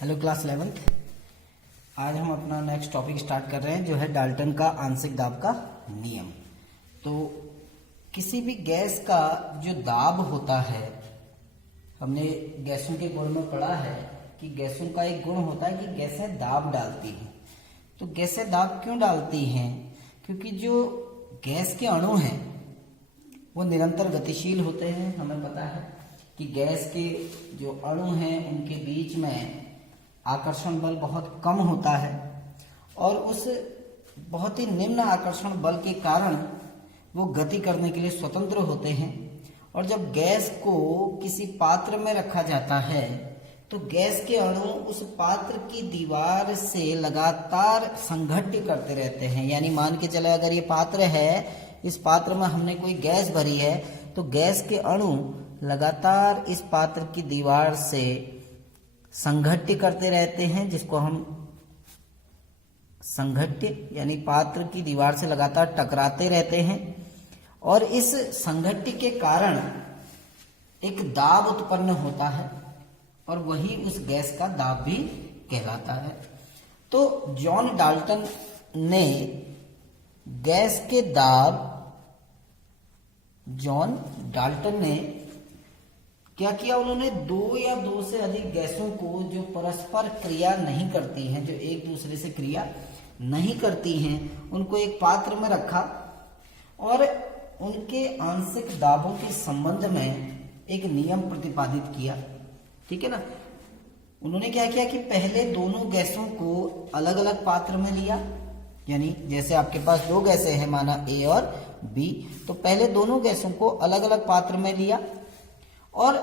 Hello class 11th। आज हम अपना नेक्स्ट टॉपिक स्टार्ट कर रहे हैं जो है डाल्टन का आंशिक दाब का नियम। तो किसी भी गैस का जो दाब होता है, हमने गैसों के गुण में पढ़ा है कि गैसों का एक गुण होता है कि गैसें दाब डालती हैं। तो गैसें दाब क्यों डालती हैं? क्योंकि जो गैस के अणु हैं वो निरंतर गतिशील होते हैं। हमें पता है कि गैस के जो अणु हैं उनके बीच में आकर्षण बल बहुत कम होता है और उस बहुत ही निम्न आकर्षण बल के कारण वो गति करने के लिए स्वतंत्र होते हैं। और जब गैस को किसी पात्र में रखा जाता है तो गैस के अणु उस पात्र की दीवार से लगातार संघट्य करते रहते हैं। यानी मान के चले अगर ये पात्र है, इस पात्र में हमने कोई गैस भरी है तो गैस के अणु लगातार इस पात्र की दीवार से संघट्य करते रहते हैं, जिसको हम संघट्य यानी पात्र की दीवार से लगातार टकराते रहते हैं। और इस संघट्य के कारण एक दाब उत्पन्न होता है और वही उस गैस का दाब भी कहलाता है। तो जॉन डाल्टन ने गैस के दाब, जॉन डाल्टन ने क्या किया, उन्होंने दो या दो से अधिक गैसों को जो परस्पर क्रिया नहीं करती हैं, जो एक दूसरे से क्रिया नहीं करती हैं, उनको एक पात्र में रखा और उनके आंशिक दाबों के संबंध में एक नियम प्रतिपादित किया। ठीक है ना। उन्होंने क्या किया कि पहले दोनों गैसों को अलग अलग पात्र में लिया। यानी जैसे आपके पास दो गैसें हैं, माना ए और बी, तो पहले दोनों गैसों को अलग अलग पात्र में लिया और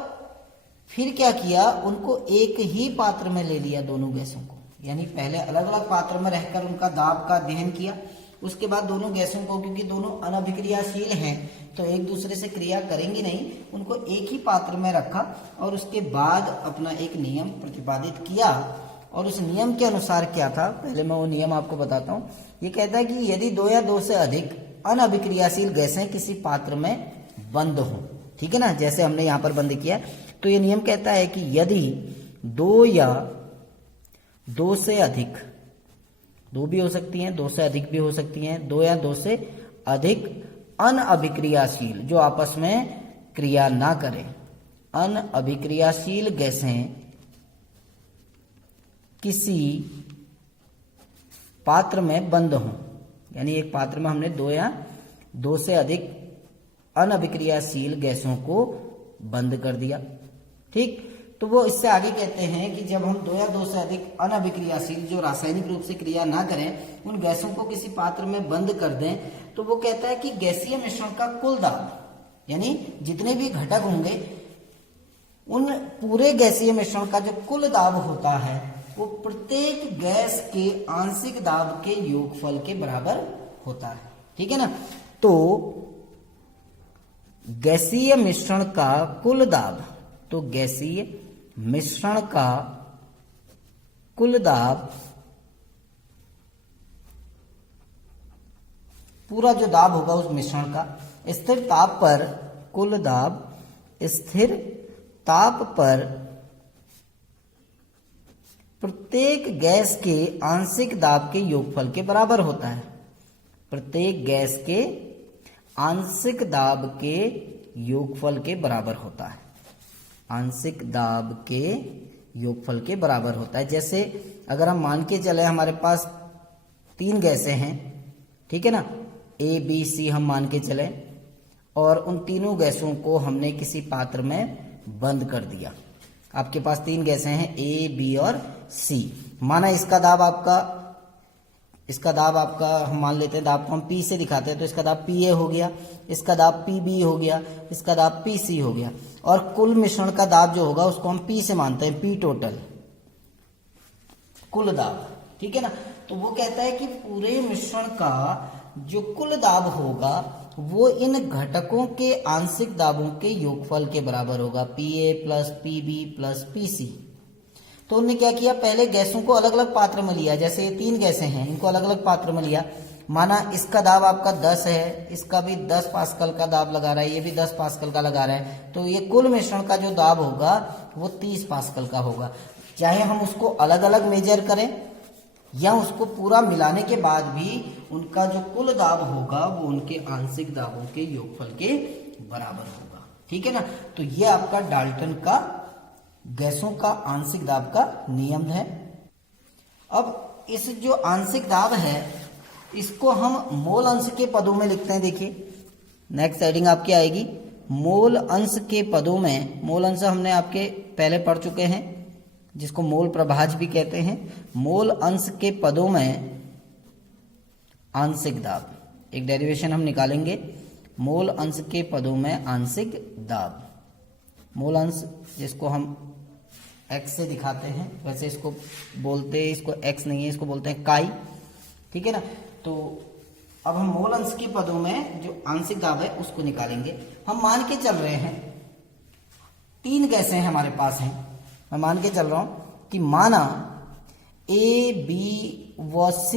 फिर क्या किया, उनको एक ही पात्र में ले लिया दोनों गैसों को। यानी पहले अलग अलग पात्र में रहकर उनका दाब का अध्ययन किया। उसके बाद दोनों गैसों को, क्योंकि दोनों अनभिक्रियाशील हैं तो एक दूसरे से क्रिया करेंगी नहीं, उनको एक ही पात्र में रखा और उसके बाद अपना एक नियम प्रतिपादित किया। और उस नियम के अनुसार क्या था, पहले मैं वो नियम आपको बताता हूँ। ये कहता है कि यदि दो या दो से अधिक अनभिक्रियाशील गैसें किसी पात्र में बंद हों, ठीक है ना, जैसे हमने यहां पर बंद किया, तो ये नियम कहता है कि यदि दो या दो से अधिक, दो भी हो सकती हैं, दो से अधिक भी हो सकती हैं, दो या दो से अधिक अनअभिक्रियाशील जो आपस में क्रिया ना करें, अनअभिक्रियाशील गैसें किसी पात्र में बंद हों। यानी एक पात्र में हमने दो या दो से अधिक अनअभिक्रियाशील गैसों को बंद कर दिया। ठीक, तो वो इससे आगे कहते हैं कि जब हम दो या दो से अधिक अनअभिक्रियाशील जो रासायनिक रूप से क्रिया ना करें उन गैसों को किसी पात्र में बंद कर दें, तो वो कहता है कि गैसीय मिश्रण का कुल दाब, यानी जितने भी घटक होंगे उन पूरे गैसीय मिश्रण का जो कुल दाब होता है वो प्रत्येक गैस के आंशिक दाब के योगफल के बराबर होता है। ठीक है ना। तो गैसीय मिश्रण का कुल दाब, तो गैसीय मिश्रण का कुल दाब, पूरा जो दाब होगा उस मिश्रण का स्थिर ताप पर, कुल दाब स्थिर ताप पर प्रत्येक गैस के आंशिक दाब के योगफल के बराबर होता है। प्रत्येक गैस के आंशिक दाब के योगफल के बराबर होता है। आंशिक दाब के योगफल के बराबर होता है। जैसे अगर हम मान के चले हमारे पास तीन गैसें हैं, ठीक है ना, ए बी सी हम मान के चले, और उन तीनों गैसों को हमने किसी पात्र में बंद कर दिया। आपके पास तीन गैसें हैं ए बी और सी। माना इसका दाब आपका हम मान लेते हैं, दाब को हम पी से दिखाते हैं, तो इसका दाब पी ए हो गया, इसका दाब पी बी हो गया, इसका दाब पी सी हो गया, और कुल मिश्रण का दाब जो होगा उसको हम पी से मानते हैं, पी टोटल कुल दाब। ठीक है ना। तो वो कहता है कि पूरे मिश्रण का जो कुल दाब होगा वो इन घटकों के आंशिक दाबों के योगफल के बराबर होगा, P A plus P B plus P C. तो उन्होंने क्या किया, पहले गैसों को अलग अलग पात्र में लिया। जैसे ये तीन गैसें हैं, इनको अलग अलग पात्र में लिया। माना इसका दाब आपका 10 है, इसका भी 10 पास्कल का दाब लगा रहा है, ये भी 10 पास्कल का लगा रहा है, तो ये कुल मिश्रण का जो दाब होगा वो 30 पास्कल का होगा। चाहे हम उसको अलग अलग मेजर करें या उसको पूरा मिलाने के बाद भी उनका जो कुल दाब होगा वो उनके आंशिक दाबों के योगफल के बराबर होगा। ठीक है ना। तो ये आपका डाल्टन का गैसों का आंशिक दाब का नियम है। अब इस जो आंशिक दाब है इसको हम मोल अंश के पदों में लिखते हैं। देखिए नेक्स्ट हेडिंग आपकी आएगी मोल अंश के पदों में। मोल अंश हमने आपके पहले पढ़ चुके हैं जिसको मोल प्रभाज भी कहते हैं। मोल अंश के पदों में आंशिक दाब, एक डेरिवेशन हम निकालेंगे। मोल अंश के पदों में आंशिक दाब, मोल अंश जिसको हम x से दिखाते हैं, वैसे इसको बोलते हैं, इसको x नहीं है, इसको बोलते हैं काई। ठीक है ना। तो अब हम मोल अंश के पदों में जो आंशिक दाब है उसको निकालेंगे। हम मान के चल रहे हैं 3 गैसें हमारे पास हैं। मैं मान के चल रहा हूं कि माना A, B व C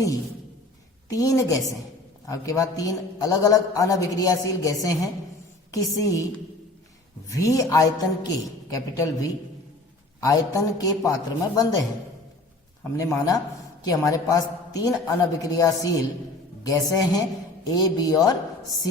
3 गैसें, आपके पास 3 अलग अलग अनअभिक्रियाशील गैसें हैं किसी V आयतन के, कैपिटल V आयतन के पात्र में बंद हैं। हमने माना कि हमारे पास 3 अनअभिक्रियाशील गैसें हैं A, B और C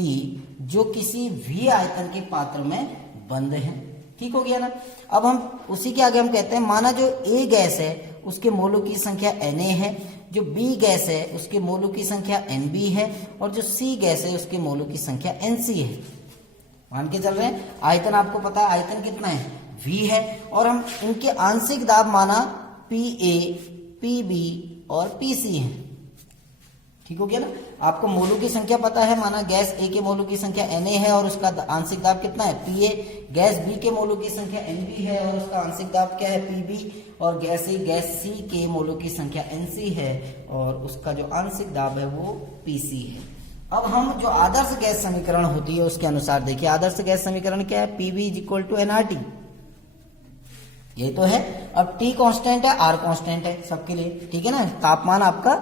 जो किसी V आयतन के पात्र में बंद हैं। ठीक हो गया ना। अब हम उसी के आगे हम कहते हैं माना जो A गैस है उसके मोलों की संख्या Na है, जो B गैस है उसके मोलों की संख्या Nb है और जो C गैस है उसके मोलों की संख्या Nc है। मान के चल रहे हैं। आयतन आपको पता है आयतन कितना है V है और हम इनके आंशिक दाब माना Pa, Pb और Pc है। ठीक हो गया ना। आपको मोलों की संख्या पता है, माना गैस A के मोलों की संख्या Na है और उसका आंशिक दाब कितना है Pa, गैस B के मोलों की संख्या Nb है और उसका आंशिक दाब क्या है Pb, और गैस C के मोलों की संख्या Nc है और उसका जो आंशिक दाब है वो Pc है। अब हम जो आदर्श गैस समीकरण होती है उसके अनुसार देखिए, आदर्श गैस समीकरण क्या है, Pb = nRT, ये तो है। अब T कांस्टेंट है, R कांस्टेंट है सबके लिए। ठीक है ना। तापमान आपका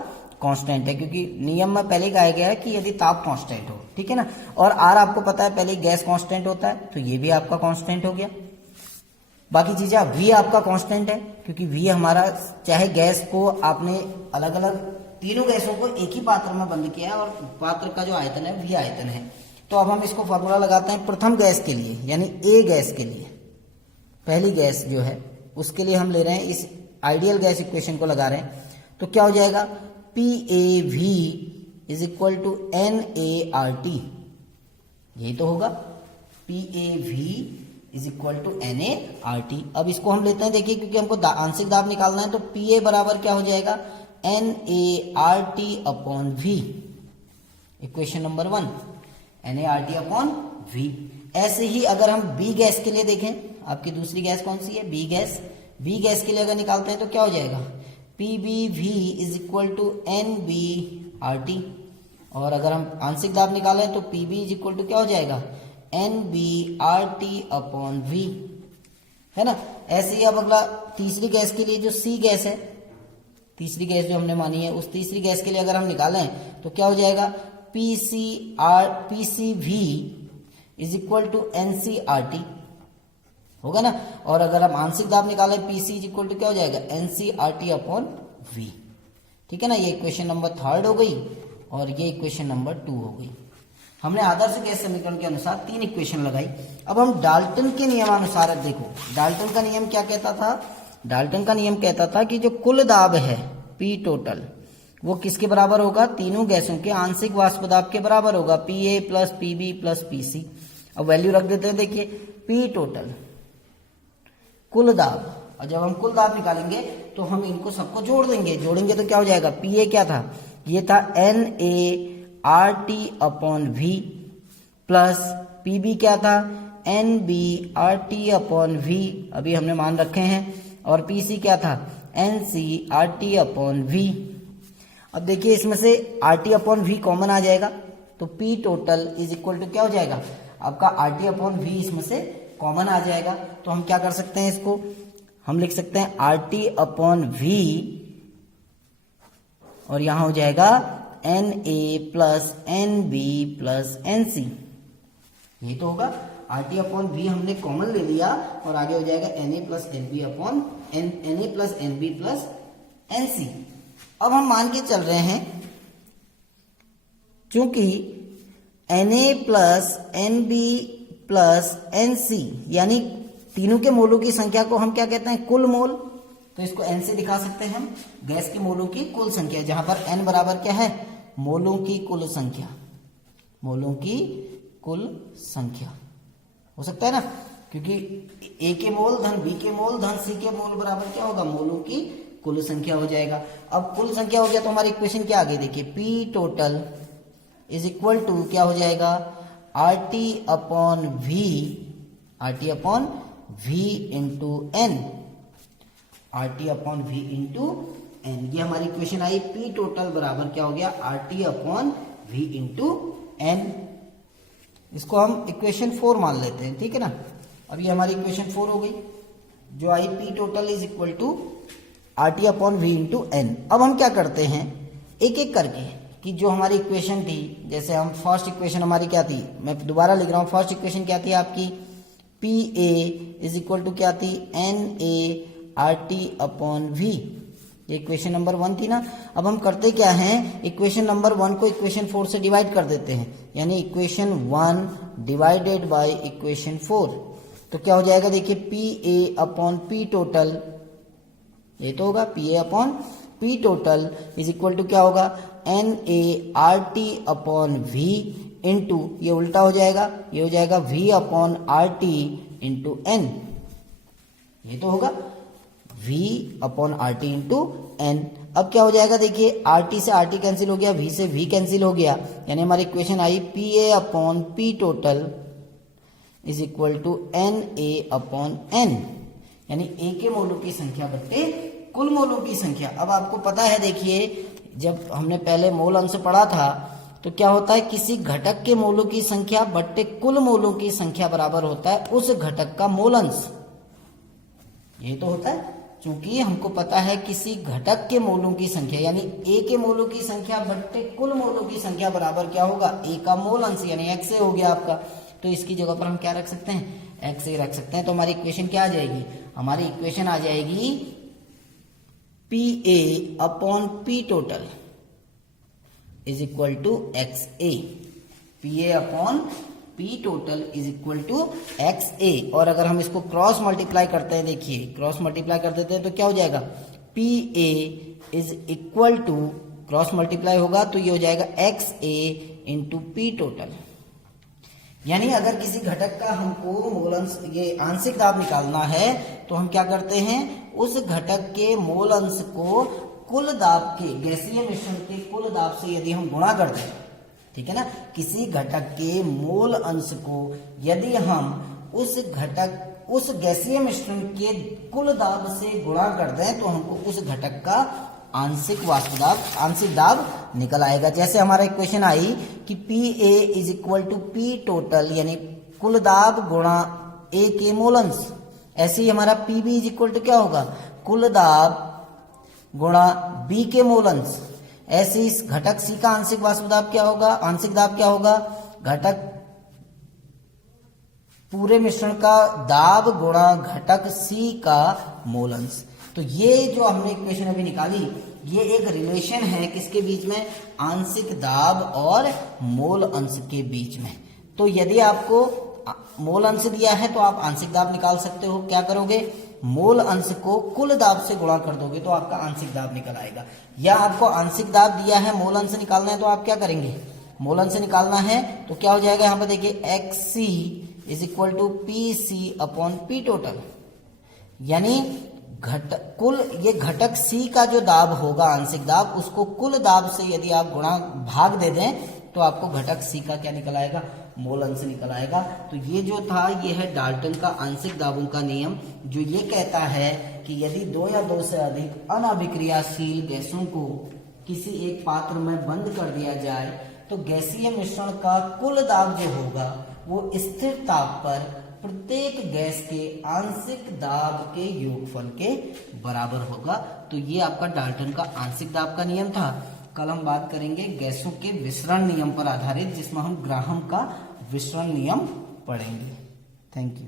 कांस्टेंट है क्योंकि नियम में पहले कहा गया है कि यदि ताप कांस्टेंट हो। ठीक है ना। और R आपको पता है पहले गैस कांस्टेंट होता है तो ये भी आपका कांस्टेंट हो गया। बाकी चीजें, V आपका कांस्टेंट है क्योंकि V हमारा, चाहे गैस को आपने अलग अलग तीनों गैसों को एक ही पात्र में बंद किया है और पात्र का जो आयतन है V आयतन है। तो अब हम इसको फॉर्मूला लगाते हैं प्रथम गैस के लिए यानी A गैस के लिए, पहली गैस जो है उसके लिए हम ले रहे हैं इस आइडियल गैस इक्वेशन को लगा रहे हैं। तो क्या हो जाएगा PAV = NART, यही तो होगा PAV = NART। अब इसको हम लेते हैं देखिए क्योंकि हमको आंशिक दाब निकालना है तो PA बराबर क्या हो जाएगा NART/V, इक्वेशन नंबर 1 NART/V। ऐसे ही अगर हम B गैस के लिए देखें, आपकी दूसरी गैस कौन सी है B गैस, B गैस के लिए अगर निकालते हैं तो क्या हो जाएगा PBV = NBRT, और अगर हम आंशिक दाब निकालें तो PB = क्या हो जाएगा NBRT/V, है ना। ऐसे ही अब अगला तीसरी गैस के लिए जो C गैस है, तीसरी गैस जो हमने मानी है उस तीसरी गैस के लिए अगर हम निकालें तो क्या हो जाएगा PCV = NCRT, होगा ना। और अगर हम आंशिक दाब निकालें PC = क्या हो जाएगा NCRT/V। ठीक है ना। ये इक्वेशन नंबर 3 हो गई और ये इक्वेशन नंबर 2 हो गई। हमने आदर्श गैस समीकरण के अनुसार 3 इक्वेशन लगाई। अब हम डाल्टन के नियमानुसार देखो, डाल्टन का नियम क्या कहता था, डाल्टन का नियम कहता था कि जो कुल दाब है P टोटल वो किसके बराबर होगा, तीनों गैसों के आंशिक वाष्प दाब के बराबर होगा, PA + PB + PC। अब वैल्यू रख देते हैं, देखिए P टोटल कुल दाब, और जब हम कुल दाब निकालेंगे तो हम इनको सबको जोड़ देंगे, जोड़ेंगे तो क्या हो जाएगा PA क्या था, ये था NART/V प्लस PB क्या था NBRT/V, अभी हमने मान रखे हैं, और PC क्या था NCRT/V। अब देखिए इसमें से RT/V कॉमन आ जाएगा तो P टोटल = क्या हो जाएगा आपका RT/V इसमें से कॉमन आ जाएगा। तो हम क्या कर सकते हैं, इसको हम लिख सकते हैं RT/V और यहां हो जाएगा Na + Nb + Nc, ये तो होगा RT/V हमने कॉमन ले लिया और आगे हो जाएगा Na + Nb/V। Na plus NB plus NC। अब हम मान के चल रहे हैं चूंकि Na plus NB plus NC यानी तीनों के मोलों की संख्या को हम क्या कहते हैं, कुल मोल। तो इसको N से दिखा सकते हैं हम, गैस के मोलों की कुल संख्या, जहां पर N बराबर क्या है, मोलों की कुल संख्या, मोलों की कुल संख्या हो सकता है ना, क्योंकि A के मोल धन B के मोल धन C के मोल बराबर क्या होगा, मोलों की कुल संख्या हो जाएगा। अब कुल संख्या हो गया तो हमारी इक्वेशन क्या आ गई, देखिए P total is equal to क्या हो जाएगा, RT upon V into N, RT upon V into N। ये हमारी इक्वेशन आई। P टोटल बराबर क्या हो गया, RT upon V into N। इसको हम इक्वेशन 4 मान लेते हैं, ठीक है ना। अब ये हमारी इक्वेशन 4 हो गई जो आई P total is equal to RT upon V into N। अब हम क्या करते हैं एक एक करके कि जो हमारी इक्वेशन थी, जैसे हम फर्स्ट इक्वेशन हमारी क्या थी, मैं दोबारा लिख रहा हूं, फर्स्ट इक्वेशन क्या थी आपकी, PA इज इक्वल टू क्या थी, NA RT अपॉन V। ये इक्वेशन नंबर 1 थी ना। अब हम करते क्या हैं, इक्वेशन नंबर 1 को इक्वेशन 4 से डिवाइड कर देते हैं, यानी इक्वेशन 1 डिवाइडेड बाय इक्वेशन 4। तो क्या हो जाएगा, देखिए PA अपॉन P टोटल, ये तो होगा PA upon P total is equal to क्या होगा, NA RT upon V into, ये उल्टा हो जाएगा, ये हो जाएगा V upon RT into N। ये तो होगा V upon RT into N। अब क्या हो जाएगा, देखिए RT से RT कैंसिल हो गया, V से V कैंसिल हो गया, यानी हमारी इक्वेशन आई PA upon P total is equal to NA upon N, यानी A के मोलों की संख्या बट्टे कुल मोलों की संख्या। अब आपको पता है, देखिए जब हमने पहले मोल अंश पढ़ा था तो क्या होता है, किसी घटक के मोलों की संख्या बट्टे कुल मोलों की संख्या बराबर होता है उस घटक का मोल अंश। ये तो होता है, क्योंकि हमको पता है किसी घटक के मोलों की संख्या यानी A के मोलों की संख्या बट्टे कुल मोलों की संख्या बराबर क्या होगा, A का मोल अंश, यानी XA हो गया आपका। तो इसकी जगह पर हम क्या रख सकते हैं, XA रख सकते हैं। तो हमारी इक्वेशन क्या आ जाएगी, हमारी इक्वेशन आ जाएगी PA upon P total is equal to XA। PA upon P total is equal to XA। और अगर हम इसको क्रॉस मल्टीप्लाई करते हैं, देखिए क्रॉस मल्टीप्लाई कर देते हैं तो क्या हो जाएगा, PA is equal to, cross multiply होगा तो ये हो जाएगा XA इंटू P टोटल। यानी अगर किसी घटक का हमको मोल अंश, ये आंशिक दाब निकालना है तो हम क्या करते हैं, उस घटक के मोल अंश को कुल दाब के, गैसीय मिश्रण के कुल दाब से यदि हम गुणा कर दें, ठीक है ना, किसी घटक के मोल अंश को यदि हम उस गैसीय मिश्रण के कुल दाब से गुणा कर दें तो हमको उस घटक का आंशिक वास्तु दाब, आंशिक दाब निकल आएगा। जैसे हमारा इक्वेशन आई कि PA is equal to P total, यानी कुल दाब गुणा A के मोल अंश। ऐसे ही हमारा PB इज इक्वल टू क्या होगा, कुल दाब गुणा B के मोल अंश। ऐसे इस घटक C का आंशिक वास्तु दाब क्या होगा, आंशिक दाब क्या होगा, घटक पूरे मिश्रण का दाब गुणा घटक C का मोल अंश। तो ये जो हमने इक्वेशन अभी निकाली, ये एक रिलेशन है किसके बीच में, आंशिक दाब और मोल अंश के बीच में। तो यदि आपको मोल अंश दिया है तो आप आंशिक दाब निकाल सकते हो। क्या करोगे, मोल अंश को कुल दाब से गुणा कर दोगे तो आपका आंशिक दाब निकल आएगा। या आपको आंशिक दाब दिया है, मोल अंश निकालना है तो आप क्या करेंगे, मोल अंश निकालना है तो क्या हो जाएगा, यहाँ पर देखिए XC is equal to PC upon P total, यानी कुल, ये घटक C का जो दाब होगा आंशिक दाब, उसको कुल दाब से यदि आप गुणा भाग दे दें तो आपको घटक C का क्या निकल आएगा, मोल अंश निकल आएगा। तो ये जो था, ये है डाल्टन का आंशिक दाबों का नियम, जो ये कहता है कि यदि 2 या 2 से अधिक अनाभिक्रियाशील गैसों को किसी एक पात्र में बंद कर दिया जाए तो गैसीय मिश्रण का कुल दाब जो होगा वो स्थिर ताप पर प्रत्येक गैस के आंशिक दाब के योगफल के बराबर होगा। तो ये आपका डाल्टन का आंशिक दाब का नियम था। कल हम बात करेंगे गैसों के विसरण नियम पर आधारित, जिसमें हम ग्राहम का विसरण नियम पढ़ेंगे। Thank you.